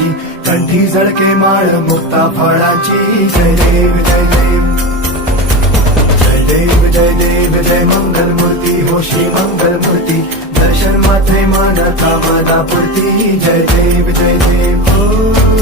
फुलाची, कंठी झळके माळ मुक्ता फळाची. जय देव जय देव जय देव जय देव जय मंगलमूर्ती हो श्री मंगलमूर्ती. दर्शन मात्रे मन कामना पूर्ती. जय देव जय देव हो.